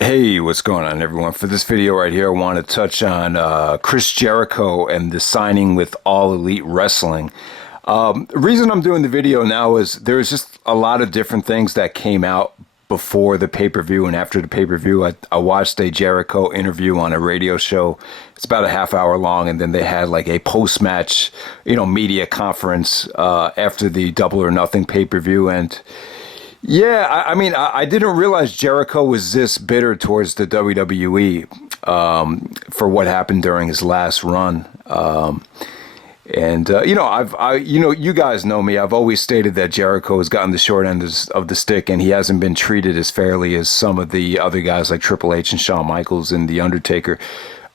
Hey, what's going on, everyone? For this video right here, I want to touch on Chris Jericho and the signing with All Elite Wrestling. The reason I'm doing the video now is there's just a lot of different things that came out before the pay-per-view and after the pay-per-view. I watched a Jericho interview on a radio show. It's about a half hour long, and then they had like a post-match, media conference after the Double or Nothing pay-per-view. And yeah, I didn't realize Jericho was this bitter towards the WWE for what happened during his last run. You guys know me. I've always stated that Jericho has gotten the short end of the stick, and he hasn't been treated as fairly as some of the other guys like Triple H and Shawn Michaels and The Undertaker.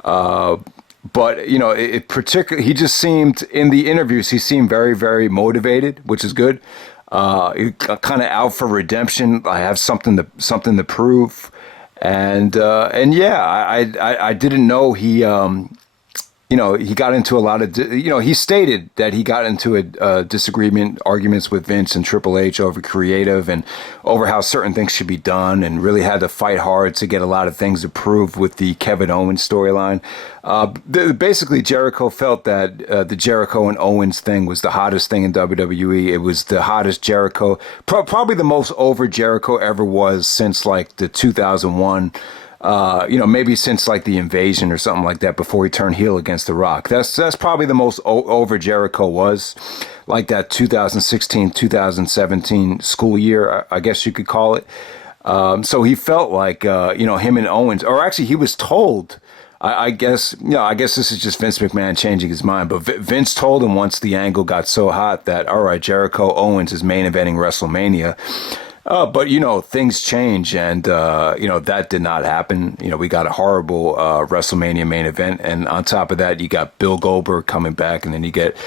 But it particularly, he just seemed in the interviews, he seemed very, very motivated, which is good. Kind of out for redemption. I have something to prove, and yeah, I didn't know he got into a lot of, he stated that he got into a arguments with Vince and Triple H over creative and over how certain things should be done, and really had to fight hard to get a lot of things approved with the Kevin Owens storyline. Basically, Jericho felt that the Jericho and Owens thing was the hottest thing in WWE. It was the hottest Jericho, probably the most over Jericho ever was since like the 2001. Maybe since like the Invasion or something like that, before he turned heel against The Rock. That's probably the most over Jericho was, like that 2016-2017 school year, I guess you could call it. So he felt like, him and Owens, or actually he was told, I guess this is just Vince McMahon changing his mind, but Vince told him once the angle got so hot that, all right, Jericho Owens is main eventing WrestleMania. But things change, and that did not happen. We got a horrible WrestleMania main event, and on top of that, you got Bill Goldberg coming back, and then you get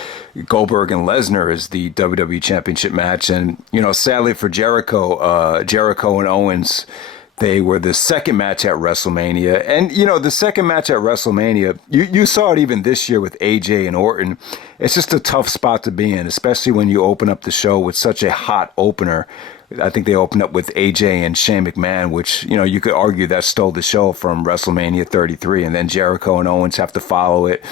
Goldberg and Lesnar as the WWE Championship match. And sadly for Jericho, Jericho and Owens, they were the second match at WrestleMania. And, the second match at WrestleMania, you saw it even this year with AJ and Orton. It's just a tough spot to be in, especially when you open up the show with such a hot opener. I think they opened up with AJ and Shane McMahon, which, you could argue that stole the show from WrestleMania 33. And then Jericho and Owens have to follow it.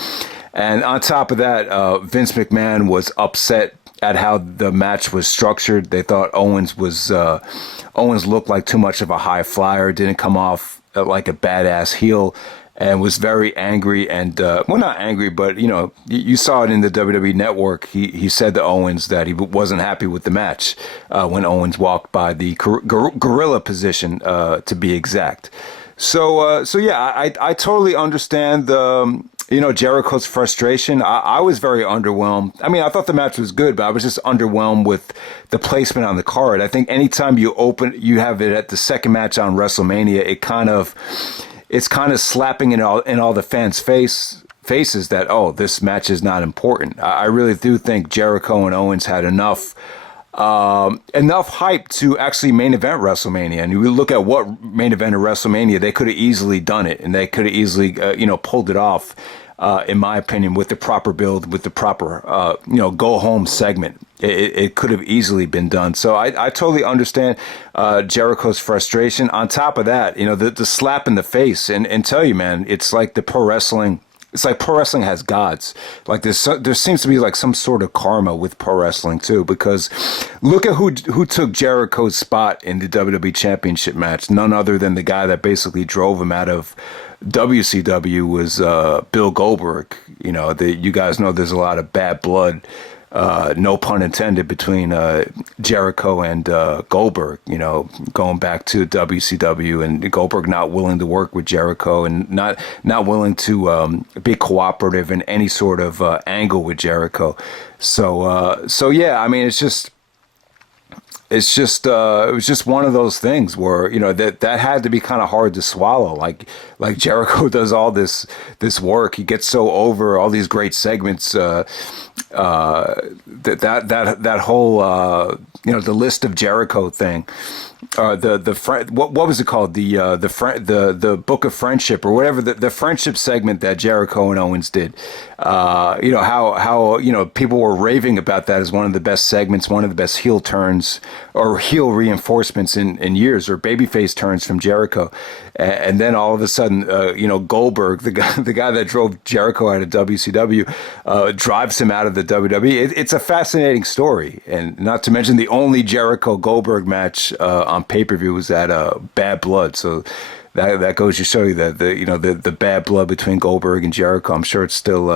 And on top of that, Vince McMahon was upset at how the match was structured. They thought Owens looked like too much of a high flyer, didn't come off like a badass heel, and was very angry. And not angry, but you saw it in the WWE Network. He said to Owens that he wasn't happy with the match when Owens walked by the gorilla position, to be exact. So yeah, I totally understand Jericho's frustration. I was very underwhelmed. I mean, I thought the match was good, but I was just underwhelmed with the placement on the card. I think anytime you have it at the second match on WrestleMania, it's kind of slapping in all the fans' faces that, oh, this match is not important. I really do think Jericho and Owens had enough hype to actually main event WrestleMania. And you look at what main event of WrestleMania, they could have easily done it, and they could have easily, pulled it off, in my opinion, with the proper build, with the proper, go home segment. It could have easily been done. So I totally understand Jericho's frustration. On top of that, the slap in the face, and tell you, man, it's like pro wrestling has gods. Like there seems to be like some sort of karma with pro wrestling too, because look at who took Jericho's spot in the WWE Championship match. None other than the guy that basically drove him out of WCW was Bill Goldberg. You guys know there's a lot of bad blood, no pun intended, between Jericho and Goldberg, going back to WCW, and Goldberg not willing to work with Jericho and not willing to be cooperative in any sort of angle with Jericho. So yeah, I mean, it was just one of those things where, that had to be kind of hard to swallow. Like Jericho does all this work. He gets so over all these great segments, that whole the list of Jericho thing, what was it called, the book of friendship or whatever, the friendship segment that Jericho and Owens did. How people were raving about that as one of the best segments, one of the best heel turns or heel reinforcements in years, or babyface turns from Jericho. And then all of a sudden, Goldberg, the guy that drove Jericho out of WCW, drives him out of the WWE. It's a fascinating story, and not to mention the only Jericho Goldberg match on pay-per-view was at Bad Blood. So that goes to show you that the bad blood between Goldberg and Jericho, I'm sure it still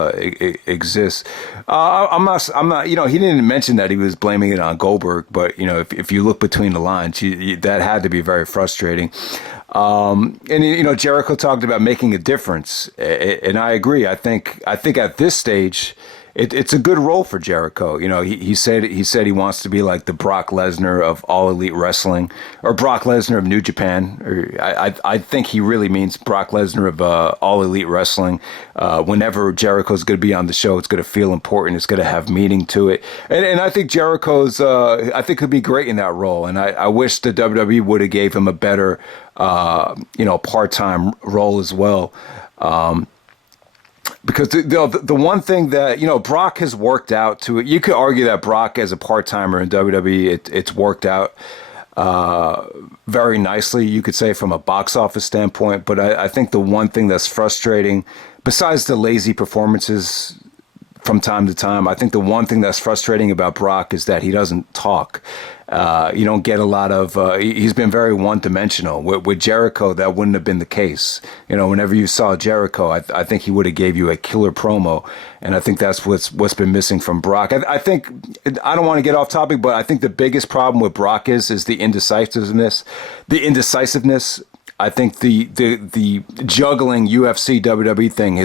exists. I'm not. He didn't mention that he was blaming it on Goldberg, but if you look between the lines, that had to be very frustrating. And Jericho talked about making a difference, and I agree. I think at this stage, it's a good role for Jericho. He said he wants to be like the Brock Lesnar of All Elite Wrestling, or Brock Lesnar of New Japan. Or I think he really means Brock Lesnar of All Elite Wrestling. Whenever Jericho's going to be on the show, it's going to feel important. It's going to have meaning to it, and I think Jericho's could be great in that role. And I wish the WWE would have gave him a better part-time role as well. Because the one thing that, Brock has worked out to it. You could argue that Brock as a part-timer in WWE, it's worked out very nicely, you could say, from a box office standpoint. But I think the one thing that's frustrating, besides the lazy performances from time to time, I think the one thing that's frustrating about Brock is that he doesn't talk. You don't get a lot of, he's been very one-dimensional. With Jericho, that wouldn't have been the case. Whenever you saw Jericho, I think he would have gave you a killer promo. And I think that's what's been missing from Brock. I think, I don't want to get off topic, but I think the biggest problem with Brock is the indecisiveness. I think the juggling UFC WWE thing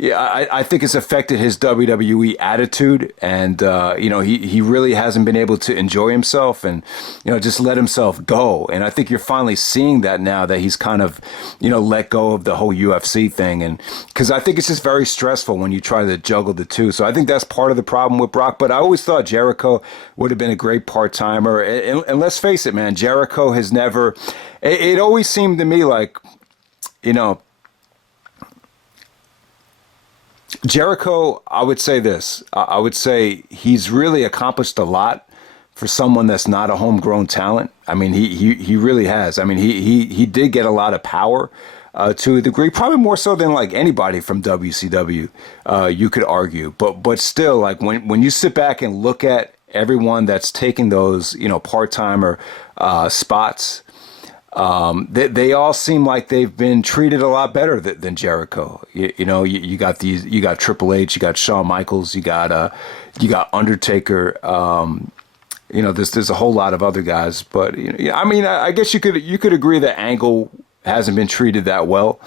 I think it's affected his WWE attitude, and he really hasn't been able to enjoy himself and just let himself go. And I think you're finally seeing that now that he's kind of let go of the whole UFC thing, and because I think it's just very stressful when you try to juggle the two. So I think that's part of the problem with Brock. But I always thought Jericho would have been a great part-timer, and let's face it, man, Jericho has never. It always seemed to me like, Jericho, I would say this. I would say he's really accomplished a lot for someone that's not a homegrown talent. I mean, he really has. I mean, he did get a lot of power to a degree, probably more so than like anybody from WCW, you could argue. But still, like when you sit back and look at everyone that's taking those, part-timer spots, they all seem like they've been treated a lot better than Jericho. You got Triple H, you got Shawn Michaels, you got Undertaker. There's a whole lot of other guys, but I guess you could agree that Angle hasn't been treated that well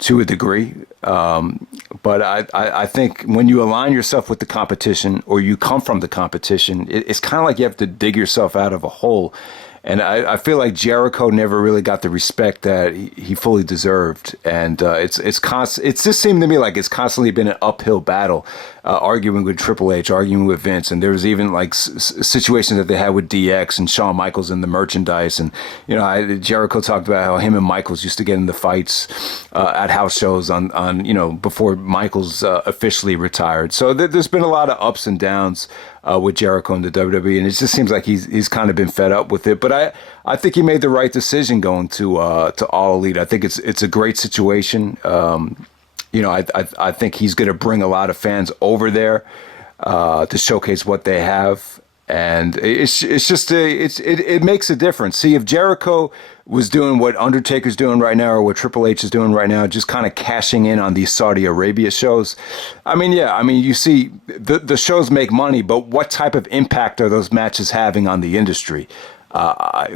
to a degree. But I think when you align yourself with the competition, or you come from the competition, it's kind of like you have to dig yourself out of a hole. And I feel like Jericho never really got the respect that he fully deserved. And it's just seemed to me like it's constantly been an uphill battle, arguing with Triple H, arguing with Vince. And there was even like situations that they had with DX and Shawn Michaels and the merchandise. And, Jericho talked about how him and Michaels used to get into fights at house shows on before Michaels officially retired. So there's been a lot of ups and downs with Jericho in the WWE, and it just seems like he's kind of been fed up with it. But I think he made the right decision going to All Elite. I think it's a great situation. I think he's going to bring a lot of fans over there to showcase what they have, and it makes a difference. See, if Jericho was doing what Undertaker's doing right now, or what Triple H is doing right now, just kind of cashing in on these Saudi Arabia shows. You see the shows make money, but what type of impact are those matches having on the industry?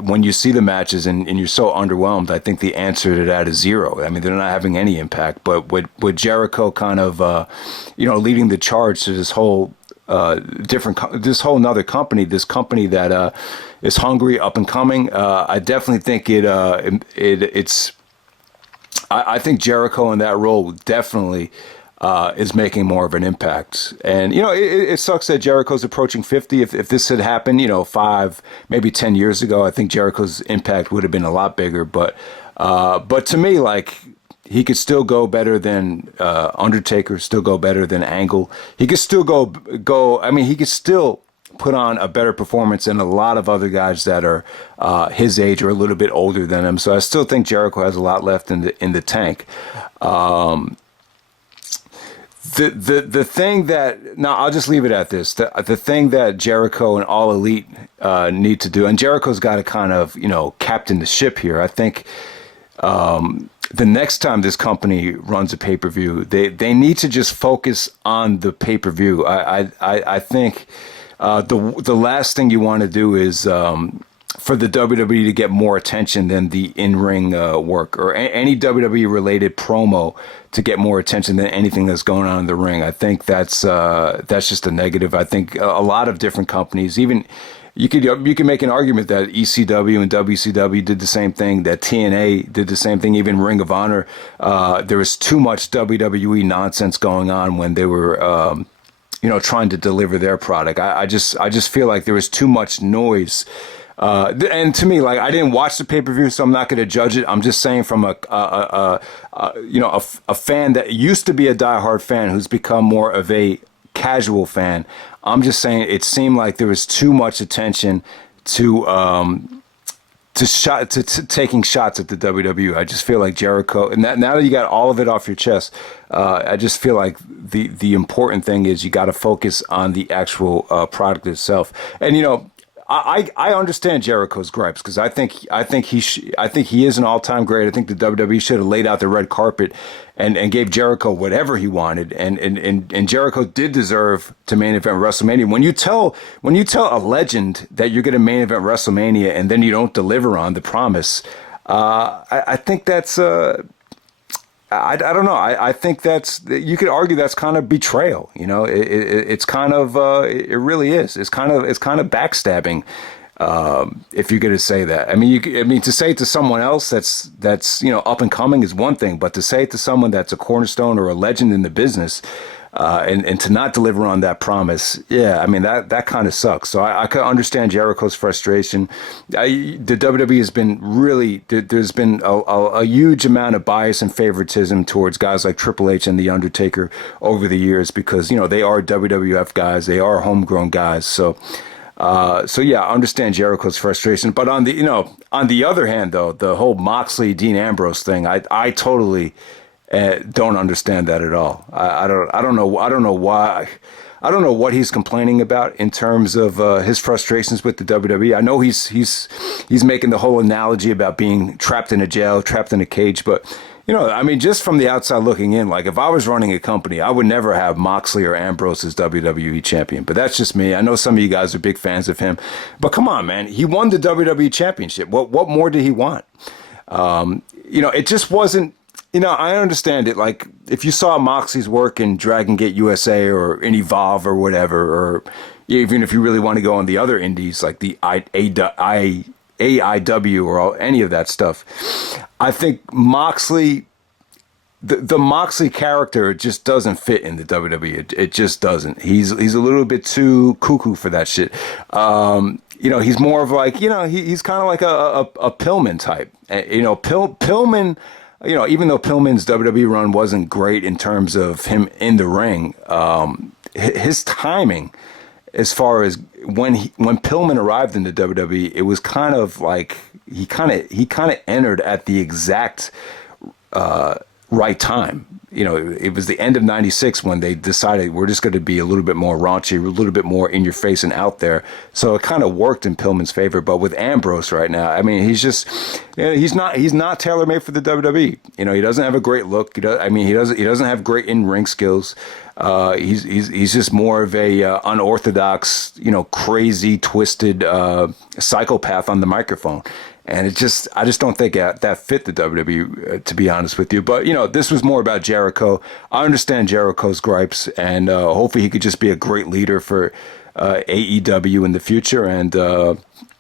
When you see the matches and you're so underwhelmed, I think the answer to that is zero. I mean, they're not having any impact. But with Jericho kind of, leading the charge to this whole this whole nother company, this company that is hungry, up and coming. I definitely think it's. I think Jericho in that role would definitely is making more of an impact. And, it sucks that Jericho's approaching 50. If this had happened, 5, maybe 10 years ago, I think Jericho's impact would have been a lot bigger. But to me, like, he could still go better than Undertaker, still go better than Angle. He could still go. I mean, he could still put on a better performance than a lot of other guys that are his age or a little bit older than him. So I still think Jericho has a lot left in the tank. The thing that, now I'll just leave it at this. The thing that Jericho and All Elite need to do, and Jericho's got to kind of, captain the ship here. I think the next time this company runs a pay-per-view, they need to just focus on the pay-per-view. I think the last thing you want to do is for the WWE to get more attention than the in-ring work, or any WWE related promo to get more attention than anything that's going on in the ring. I think that's just a negative. I think a lot of different companies, even you could make an argument that ECW and WCW did the same thing, that TNA did the same thing, even Ring of Honor. There was too much WWE nonsense going on when they were trying to deliver their product. I just feel like there was too much noise. And to me, like, I didn't watch the pay-per-view, so I'm not going to judge it. I'm just saying from a fan that used to be a diehard fan who's become more of a casual fan. I'm just saying it seemed like there was too much attention to taking shots at the WWE. I just feel like Jericho, and now that you got all of it off your chest, I just feel like the important thing is you got to focus on the actual product itself. And I understand Jericho's gripes, because I think he is an all-time great. I think the WWE should have laid out the red carpet and gave Jericho whatever he wanted. And Jericho did deserve to main event WrestleMania. When you tell a legend that you're going to main event WrestleMania and then you don't deliver on the promise, I think that's I don't know. I think you could argue that's kind of betrayal. It's kind of it really is. It's kind of backstabbing. If you're going to say that, I mean, to say it to someone else that's up and coming is one thing, but to say it to someone that's a cornerstone or a legend in the business, and to not deliver on that promise, yeah, I mean, that kind of sucks. So I could understand Jericho's frustration. The WWE has been really, there's been a huge amount of bias and favoritism towards guys like Triple H and The Undertaker over the years, because they are WWF guys, they are homegrown guys. So yeah, I understand Jericho's frustration. But on the other hand, though, the whole Moxley Dean Ambrose thing, I totally don't understand that at all. I don't know why. I don't know what he's complaining about in terms of his frustrations with the WWE. I know he's making the whole analogy about being trapped in a jail, trapped in a cage, but I mean, just from the outside looking in, like, if I was running a company, I would never have Moxley or Ambrose as WWE champion. But that's just me. I know some of you guys are big fans of him, but come on, man, he won the WWE championship. What more did he want? It just wasn't. I understand it. Like, if you saw Moxley's work in Dragon Gate USA or in Evolve or whatever, or even if you really want to go on the other indies like the AEW or any of that stuff, I think Moxley, the Moxley character just doesn't fit in the WWE. It just doesn't. He's a little bit too cuckoo for that shit. He's more of like, he's kind of like a Pillman type. Pillman. Even though Pillman's WWE run wasn't great in terms of him in the ring, his timing, as far as when Pillman arrived in the WWE, it was kind of like he kind of entered at the exact right time. It was the end of '96 when they decided we're just going to be a little bit more raunchy, a little bit more in your face and out there. So it kind of worked in Pillman's favor. But with Ambrose right now, I mean, he's just, he's not tailor made for the WWE. He doesn't have a great look. He doesn't have great in-ring skills. He's just more of a unorthodox, crazy, twisted psychopath on the microphone. And I just don't think that fit the WWE, to be honest with you. But, this was more about Jericho. I understand Jericho's gripes, and hopefully he could just be a great leader for AEW in the future. And,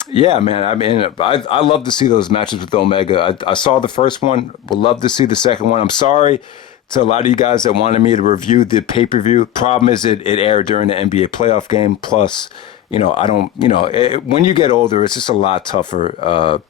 yeah, man, I mean, I love to see those matches with Omega. I saw the first one. Would love to see the second one. I'm sorry to a lot of you guys that wanted me to review the pay-per-view. Problem is it aired during the NBA playoff game. Plus, I don't, when you get older, it's just a lot tougher,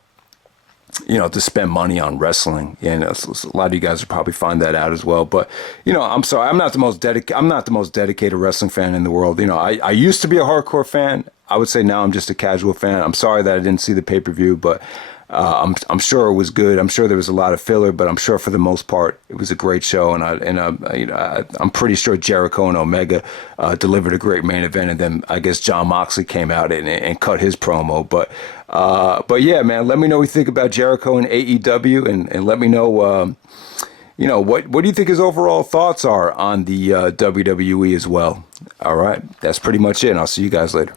to spend money on wrestling. And a lot of you guys will probably find that out as well. But, I'm sorry, I'm not the most dedicated wrestling fan in the world. I used to be a hardcore fan. I would say now I'm just a casual fan. I'm sorry that I didn't see the pay-per-view, but I'm sure it was good. I'm sure there was a lot of filler, but I'm sure for the most part it was a great show. And I'm pretty sure Jericho and Omega delivered a great main event, and then I guess John Moxley came out and cut his promo. But yeah, man, let me know what you think about Jericho and AEW, and let me know what do you think his overall thoughts are on the WWE as well. All right, that's pretty much it. And I'll see you guys later.